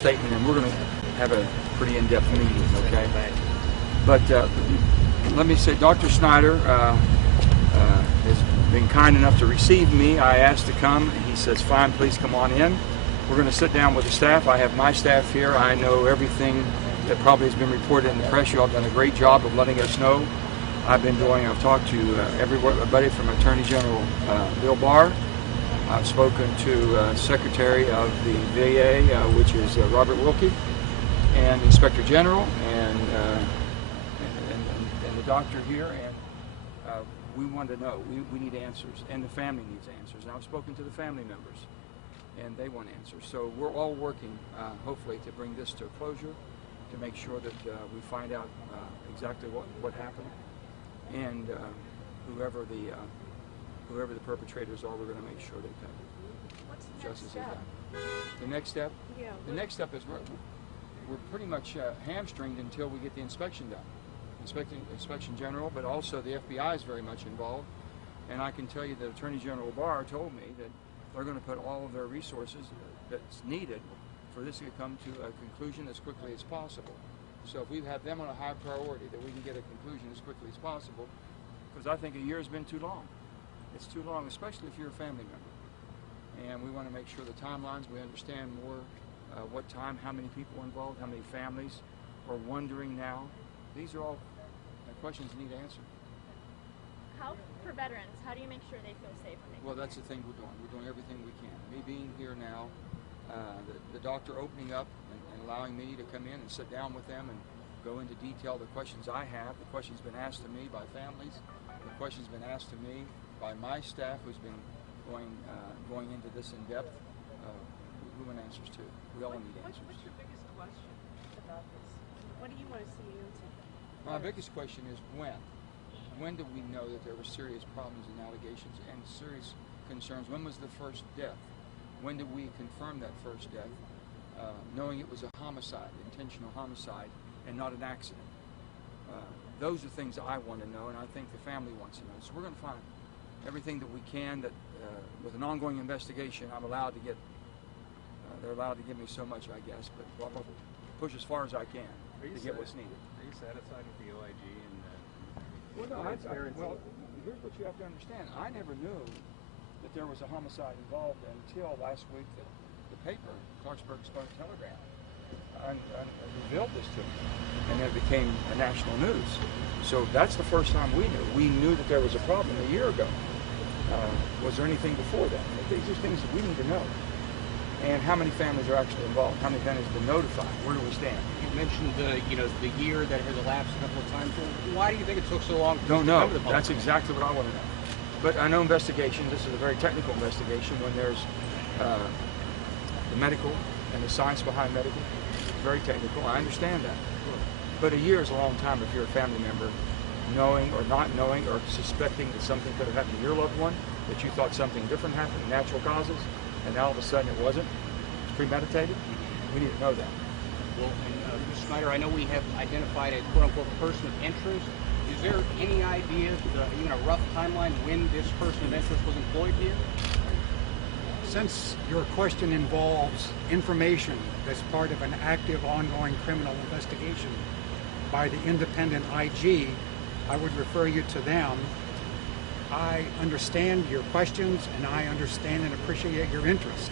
statement, and we're going to have a pretty in-depth meeting, okay? But let me say, Dr. Snyder has been kind enough to receive me. I asked to come, and he says, fine, please come on in. We're going to sit down with the staff. I have my staff here. I know everything that probably has been reported in the press. You all have done a great job of letting us know. I've talked to everybody from Attorney General Bill Barr. I've spoken to Secretary of the VA, which is Robert Wilkie, and Inspector General, and the doctor here, and we want to know. We need answers, and the family needs answers. And I've spoken to the family members, and they want answers. So we're all working, hopefully, to bring this to a closure, to make sure that we find out exactly what happened, and whoever the perpetrators are, we're going to make sure they come. What's the Justice next step? is done. The next step? Yeah. The next step is we're pretty much hamstringed until we get the inspection done. Inspection General, but also the FBI is very much involved. And I can tell you that Attorney General Barr told me that they're going to put all of their resources that's needed for this to come to a conclusion as quickly as possible. So if we have them on a high priority, that we can get a conclusion as quickly as possible, because I think a year has been too long. It's too long, especially if you're a family member. And we want to make sure the timelines, we understand more what time, how many people involved, how many families are wondering now. These are all questions that need answered. For veterans, how do you make sure they feel safe when they Well, that's the thing we're doing. We're doing everything we can. Me being here now, the doctor opening up and allowing me to come in and sit down with them and go into detail the questions I have, the questions been asked to me by families, the questions been asked to me by my staff who's been going into this in depth. We want answers too. We all need answers. What's your biggest question about this? What do you want to see answered? My biggest question is when. When did we know that there were serious problems and allegations and serious concerns? When was the first death? When did we confirm that first death, knowing it was a homicide, intentional homicide, and not an accident? Those are things I want to know, and I think the family wants to know. So we're going to find everything that we can. That with an ongoing investigation, I'm allowed to get. They're allowed to give me so much, I guess, but I'll push as far as I can to get what's needed. Are you satisfied with the OIG and Well, here's what you have to understand. I never knew that there was a homicide involved until last week. The paper, Clarksburg VA, revealed this to me, and it became a national news. So that's the first time we knew. We knew that there was a problem a year ago. Was there anything before that? These are things that we need to know. And how many families are actually involved? How many families have been notified? Where do we stand? you mentioned the year that has elapsed a couple of times. Why do you think it took so long? Don't know. That's exactly what I want to know. But I know investigations. This is a very technical investigation. When there's the medical and the science behind medical, very technical. I understand that. But a year is a long time if you're a family member, knowing or not knowing or suspecting that something could have happened to your loved one, that you thought something different happened, natural causes, and now all of a sudden it wasn't. It's premeditated. We need to know that. Well, and Mr. Snyder, I know we have identified a quote-unquote person of interest. Is there any idea, even a rough timeline, when this person of interest was employed here? Since your question involves information that's part of an active, ongoing criminal investigation by the independent IG, I would refer you to them. I understand your questions, and I understand and appreciate your interest.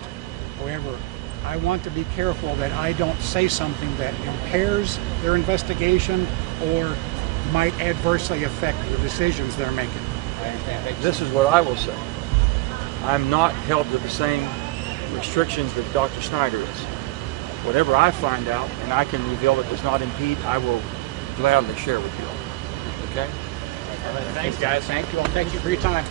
However, I want to be careful that I don't say something that impairs their investigation or might adversely affect the decisions they're making. I understand. This is what I will say. I'm not held to the same restrictions that Dr. Snyder is. Whatever I find out and I can reveal that does not impede, I will gladly share with you all. Okay? Thanks, guys. Thank you all. Thank you for your time.